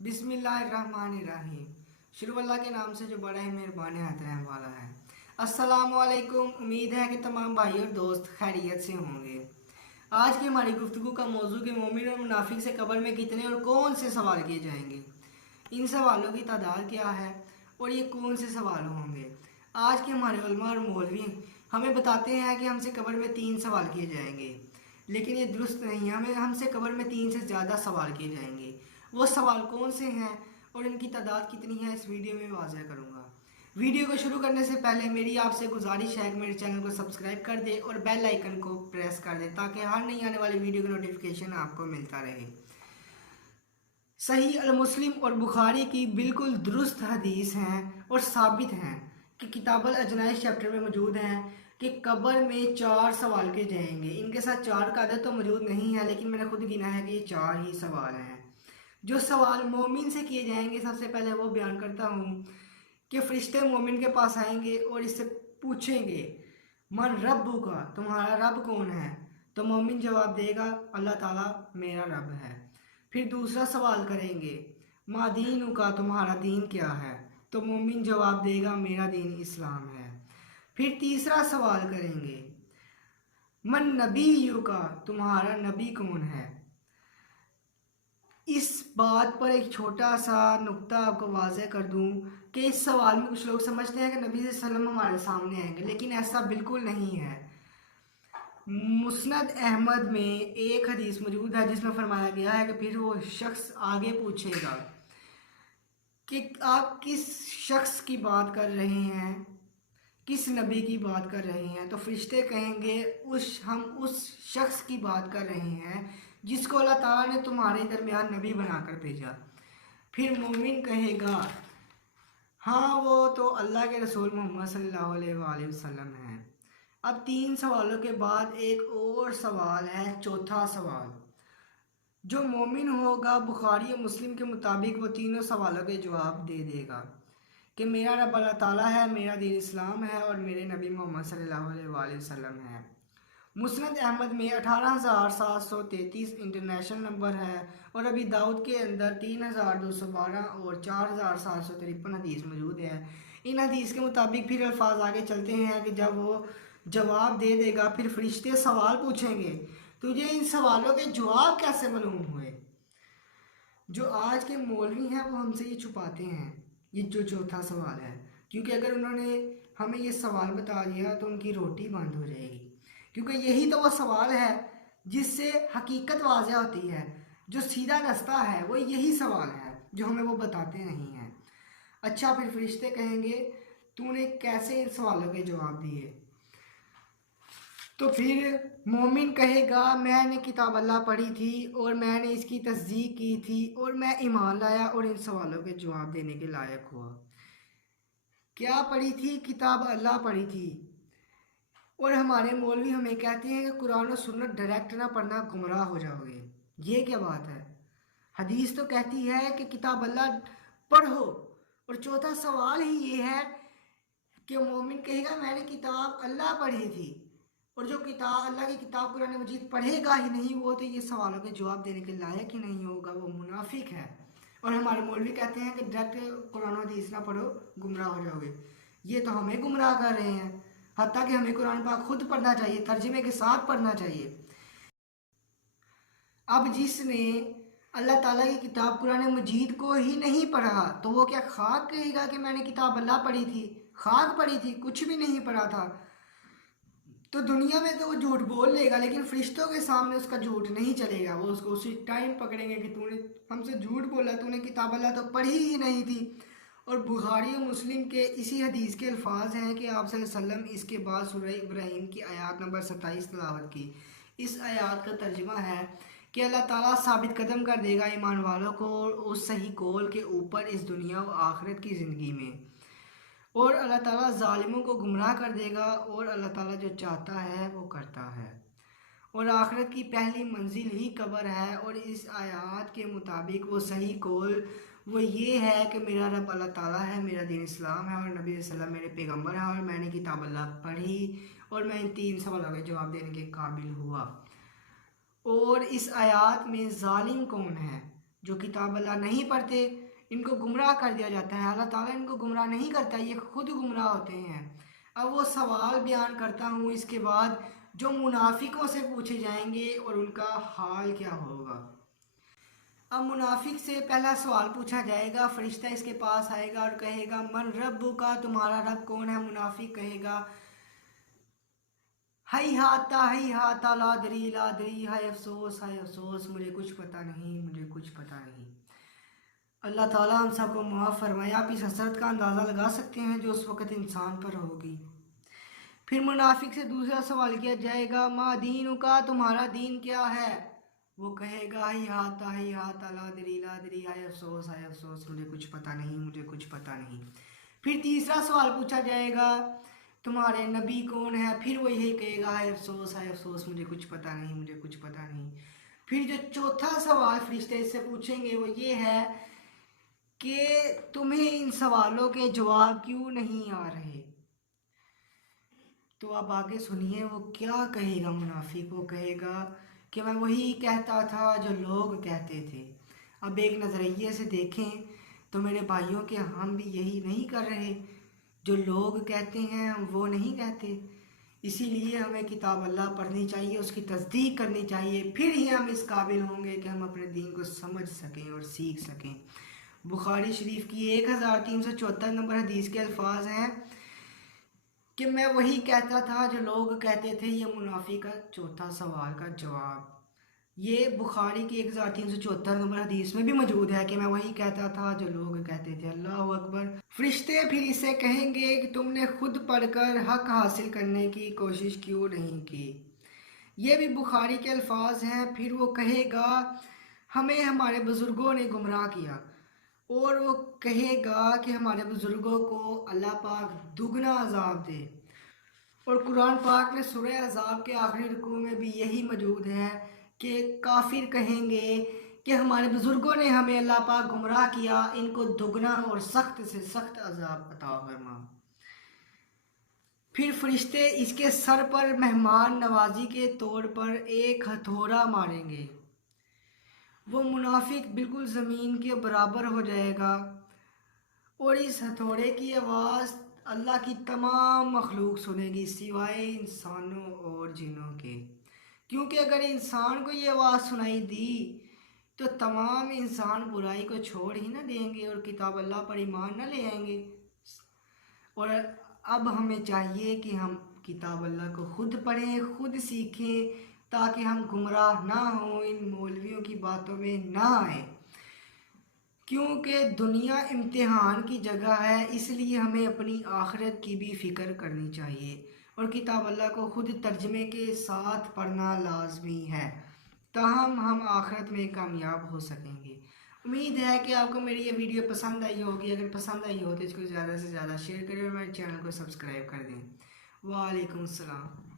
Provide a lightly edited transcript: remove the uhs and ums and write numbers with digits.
बिस्मिल्लाहिर्रहमानिर्रहीम। शुरू अल्लाह के नाम से जो बड़ा ही मेहरबान है रहम वाला है। अस्सलामु अलैकुम। उम्मीद है कि तमाम भाई और दोस्त खैरियत से होंगे। आज की हमारी गुफ्तगू का मौजू कि मोमिन और मुनाफिक से कब्र में कितने और कौन से सवाल किए जाएंगे, इन सवालों की तादाद क्या है और ये कौन से सवाल होंगे। आज के हमारे उलमा और मौलवी हमें बताते हैं कि हमसे कब्र में 3 सवाल किए जाएंगे, लेकिन ये दुरुस्त नहीं है। हमसे कब्र में 3 से ज़्यादा सवाल किए जाएंगे। वो सवाल कौन से हैं और इनकी तादाद कितनी है, इस वीडियो में वाज़ह करूँगा। वीडियो को शुरू करने से पहले मेरी आपसे गुजारिश है कि मेरे चैनल को सब्सक्राइब कर दे और बेल आइकन को प्रेस कर दे ताकि हर नई आने वाली वीडियो की नोटिफिकेशन आपको मिलता रहे। सही अल मुस्लिम और बुखारी की बिल्कुल दुरुस्त हदीस हैं और साबित हैं कि किताबुल अजनाइस चैप्टर में मौजूद हैं कि कब्र में 4 सवाल के जाएंगे। इनके साथ 4 का अदद तो मौजूद नहीं है, लेकिन मैंने खुद गिना है कि ये 4 ही सवाल हैं। जो सवाल मोमिन से किए जाएंगे, सबसे पहले वो बयान करता हूँ कि फरिश्ते मोमिन के पास आएंगे और इससे पूछेंगे, मन रब्बु का, तुम्हारा रब कौन है। तो मोमिन जवाब देगा, अल्लाह ताला मेरा रब है। फिर दूसरा सवाल करेंगे, मा दीनु का, तुम्हारा दीन क्या है। तो मोमिन जवाब देगा, मेरा दीन इस्लाम है। फिर तीसरा सवाल करेंगे, मन नबीयु का, तुम्हारा नबी कौन है। इस बात पर एक छोटा सा नुक्ता आपको वाज़ह कर दूं कि इस सवाल में कुछ लोग समझते हैं कि नबी सल्लल्लाहु अलैहि वसल्लम हमारे सामने आएंगे, लेकिन ऐसा बिल्कुल नहीं है। मुस्नद अहमद में एक हदीस मौजूद है जिसमें फरमाया गया है कि फिर वो शख्स आगे पूछेगा कि आप किस शख्स की बात कर रहे हैं, किस नबी की बात कर रहे हैं। तो फरिश्ते कहेंगे, हम उस शख्स की बात कर रहे हैं जिसको अल्लाह ताला ने तुम्हारे दरमियान नबी बनाकर भेजा। फिर मोमिन कहेगा, हाँ वो तो अल्लाह के रसूल मोहम्मद सल्लल्लाहु अलैहि वसल्लम हैं। अब 3 सवालों के बाद एक और सवाल है, चौथा सवाल। जो मोमिन होगा बुखारी और मुस्लिम के मुताबिक वो तीनों सवालों के जवाब दे देगा कि मेरा रब अल्लाह ताला है, मेरा दीन इस्लाम है और मेरे नबी मोहम्मद सल्लल्लाहु अलैहि वसल्लम है। मुस्नद अहमद में 18,733 इंटरनेशनल नंबर है और अभी दाऊद के अंदर 3,212 और 4,753 हदीस मौजूद है। इन हदीस के मुताबिक फिर अल्फाज आगे चलते हैं कि जब वो जवाब दे देगा फिर फरिश्ते सवाल पूछेंगे, तुझे इन सवालों के जवाब कैसे मालूम हुए। जो आज के मौलवी हैं वो हमसे ये छुपाते हैं ये जो चौथा सवाल है, क्योंकि अगर उन्होंने हमें ये सवाल बता दिया तो उनकी रोटी बंद हो जाएगी, क्योंकि यही तो वो सवाल है जिससे हकीकत वाज़ह होती है। जो सीधा रास्ता है वो यही सवाल है जो हमें वो बताते नहीं हैं। अच्छा, फिर फरिश्ते कहेंगे, तूने कैसे इन सवालों के जवाब दिए। तो फिर मोमिन कहेगा, मैंने किताब अल्लाह पढ़ी थी और मैंने इसकी तस्दीक की थी और मैं ईमान लाया और इन सवालों के जवाब देने के लायक हुआ। क्या पढ़ी थी? किताब अल्लाह पढ़ी थी। और हमारे मौलवी हमें कहते हैं कि कुरान और सुन्नत डायरेक्ट ना पढ़ना, गुमराह हो जाओगे। ये क्या बात है? हदीस तो कहती है कि किताब अल्लाह पढ़ो। और चौथा सवाल ही ये है कि मोमिन कहेगा, मैंने किताब अल्लाह पढ़ी थी। और जो किताब अल्लाह की किताब कुरान मजीद पढ़ेगा ही नहीं, वो तो ये सवालों के जवाब देने के लायक ही नहीं होगा, वो मुनाफिक है। और हमारे मौलवी कहते हैं कि डायरेक्ट कुरान हदीस ना पढ़ो, गुमराह हो जाओगे। ये तो हमें गुमराह कर रहे हैं। हत्ता कि हमें कुरान पाक खुद पढ़ना चाहिए, तर्जुमे के साथ पढ़ना चाहिए। अब जिसने अल्लाह ताला की किताब कुरान मजीद को ही नहीं पढ़ा तो वो क्या खाक कहेगा कि मैंने किताब अल्लाह पढ़ी थी? खाक पढ़ी थी, कुछ भी नहीं पढ़ा था। तो दुनिया में तो वो झूठ बोल लेगा, लेकिन फरिश्तों के सामने उसका झूठ नहीं चलेगा। वो उसको उसी टाइम पकड़ेंगे कि तूने हमसे झूठ बोला, तूने किताब अल्लाह तो पढ़ी ही नहीं थी। और बुखारी और मुस्लिम के इसी हदीस के अल्फाज हैं कि आप सल्लल्लाहु अलैहि वसल्लम इसके बाद सूरह इब्राहीम की आयत नंबर 27 तिलावत की। इस आयत का तर्जुमा है कि अल्लाह ताला साबित कदम कर देगा ईमान वालों को उस सही कौल के ऊपर इस दुनिया और आखिरत की ज़िंदगी में, और अल्लाह ताला जालिमों को गुमराह कर देगा और अल्लाह ताला जो चाहता है वो करता है। और आखिरत की पहली मंजिल ही कब्र है। और इस आयत के मुताबिक वो सही कौल वो ये है कि मेरा रब अल्लाह ताला है, मेरा दीन इस्लाम है और नबी सल्लल्लाहु अलैहि वसल्लम मेरे पैगंबर हैं और मैंने किताब अल्लाह पढ़ी और मैं इन 3 सवालों के जवाब देने के काबिल हुआ। और इस आयत में जालिम कौन है? جو کتاب اللہ نہیں پڑھتے ان کو گمراہ کر دیا جاتا ہے۔ اللہ تعالیٰ ان کو گمراہ نہیں کرتا، یہ خود گمراہ ہوتے ہیں۔ اب وہ سوال بیان کرتا ہوں اس کے بعد جو منافقوں سے پوچھے جائیں گے اور ان کا حال کیا ہوگا۔ اب منافق سے پہلا سوال پوچھا جائے گا، فرشتہ اس کے پاس آئے گا اور کہے گا من رب کا، تمہارا رب کون ہے؟ منافق کہے گا ہی ہاتا لا دری، ہائے افسوس مجھے کچھ پتہ نہیں۔ اللہ تعالیٰ ہم سب کو معاف فرمائے۔ آپ اس حسرت کا اندازہ لگا سکتے ہیں جو اس وقت انسان پر ہوگی۔ پھر منافق سے دوسرا سوال کیا جائے گا ما دین کا، تمہارا دین کیا ہے؟ وہ کہے گا ہی ہاتا لا دری، ہائے افسوس مجھے کچھ پتہ نہیں۔ پھر تیسرا سوال پوچھا جائے گا تمہارے نبی کون ہے؟ پھر وہ یہی کہے گا ہائے افسوس مجھے کچھ پتہ نہیں۔ پھر جو چوتھا سوال فرشتے اس سے پوچھیں گے وہ یہ ہے کہ تمہیں ان سوالوں کے جواب کیوں نہیں آ رہے؟ تو آپ آگے سنیے وہ کیا کہے گا منافق۔ وہ کہے گا کہ میں وہی کہتا تھا جو لوگ کہتے تھے۔ اب ایک نظریے سے دیکھیں تو میرے بھائیوں کہ ہم بھی یہی نہیں کر رہے، جو لوگ کہتے ہیں ہم وہ نہیں کہتے۔ اسی لیے ہمیں کتاب اللہ پڑھنی چاہیے، اس کی تصدیق کرنی چاہیے، پھر ہی ہم اس قابل ہوں گے کہ ہم اپنے دین کو سمجھ سکیں اور سیکھ سکیں۔ بخاری شریف کی 1374 نمبر حدیث کے الفاظ ہیں کہ میں وہی کہتا تھا جو لوگ کہتے تھے۔ یہ منافق کا چوتھا سوال کا جواب یہ بخاری کی 1374 نمبر حدیث میں بھی موجود ہے کہ میں وہی کہتا تھا جو لوگ کہتے تھے۔ اللہ اکبر۔ فرشتے پھر اسے کہیں گے کہ تم نے خود پڑھ کر حق حاصل کرنے کی کوشش کیوں نہیں کی؟ یہ بھی بخاری کے الفاظ ہیں۔ پھر وہ کہے گا ہمیں ہمارے بزرگوں نے گمراہ کیا، اور وہ کہے گا کہ ہمارے بزرگوں کو اللہ پاک دگنا عذاب دے۔ اور قرآن پاک میں سورہ احزاب کے آخری رکوع میں بھی یہی موجود ہے کہ کافر کہیں گے کہ ہمارے بزرگوں نے ہمیں اللہ پاک گمراہ کیا، ان کو دگنا اور سخت سے سخت عذاب عطا فرما۔ پھر فرشتے اس کے سر پر مہمان نوازی کے طور پر ایک ہتھوڑا ماریں گے، وہ منافق بالکل زمین کے برابر ہو جائے گا، اور اس ہتھوڑے کی آواز اللہ کی تمام مخلوق سنے گی سوائے انسانوں اور جنوں کے، کیونکہ اگر انسان کو یہ آواز سنائی دی تو تمام انسان برائی کو چھوڑ ہی نہ دیں گے اور کتاب اللہ پر ایمان نہ لے آئیں گے۔ اور اب ہمیں چاہیے کہ ہم کتاب اللہ کو خود پڑھیں، خود سیکھیں، تاکہ ہم گمراہ نہ ہوں، ان مولویوں کی باتوں میں نہ آئیں، کیونکہ دنیا امتحان کی جگہ ہے۔ اس لیے ہمیں اپنی آخرت کی بھی فکر کرنی چاہیے اور کتاب اللہ کو خود ترجمے کے ساتھ پڑھنا لازمی ہے، تاہم ہم آخرت میں کامیاب ہو سکیں گے۔ امید ہے کہ آپ کو میری یہ ویڈیو پسند آئی ہوگی۔ اگر پسند آئی ہو تو اس کو زیادہ سے زیادہ شیئر کریں اور میرے چینل کو سبسکرائب کر دیں۔ وعلیکم السلام۔